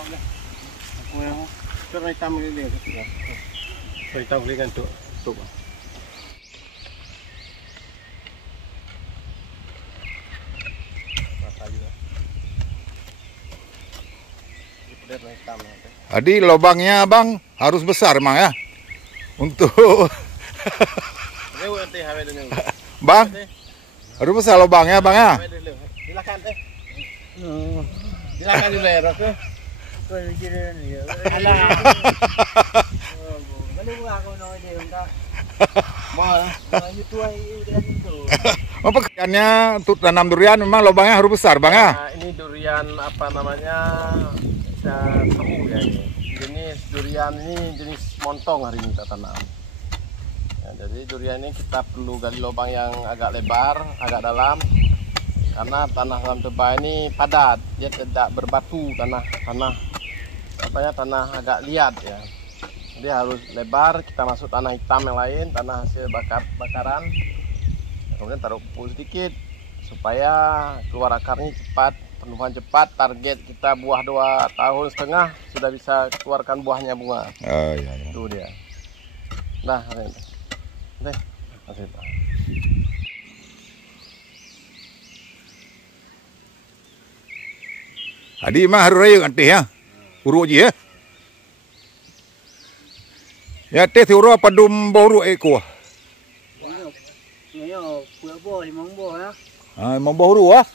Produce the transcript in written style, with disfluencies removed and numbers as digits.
Aku yang cerai tamu ini dia. Cerai tamu ini kan tuh. Jadi lubangnya bang harus besar emang ya untuk bang harus besar lubangnya bang ya. Silakan silakan dulu ya Rok. Oh, pekerjaannya untuk tanam durian memang lubangnya harus besar bang ya. Nah, ini durian apa namanya? Temu ya ini. Jenis durian ini jenis montong hari ini kita tanam. Ya, jadi durian ini kita perlu gali lubang yang agak lebar, agak dalam. Karena tanah dalam tebah ini padat, dia tidak berbatu tanah agak liat ya. Jadi harus lebar, kita masuk tanah hitam yang lain, tanah hasil bakaran. Kemudian taruh pupuk sedikit supaya keluar akarnya cepat, penuhan cepat. Target kita buah 2,5 tahun sudah bisa keluarkan buahnya bunga. Oh iya. Itu dia. Nah, ini. Masih. Adi mah harus raya kan teh ya. Urut je ya. Ya teh urut apa dum boru eko. Iya, buah limang buah ya. Ah, memang boru ah.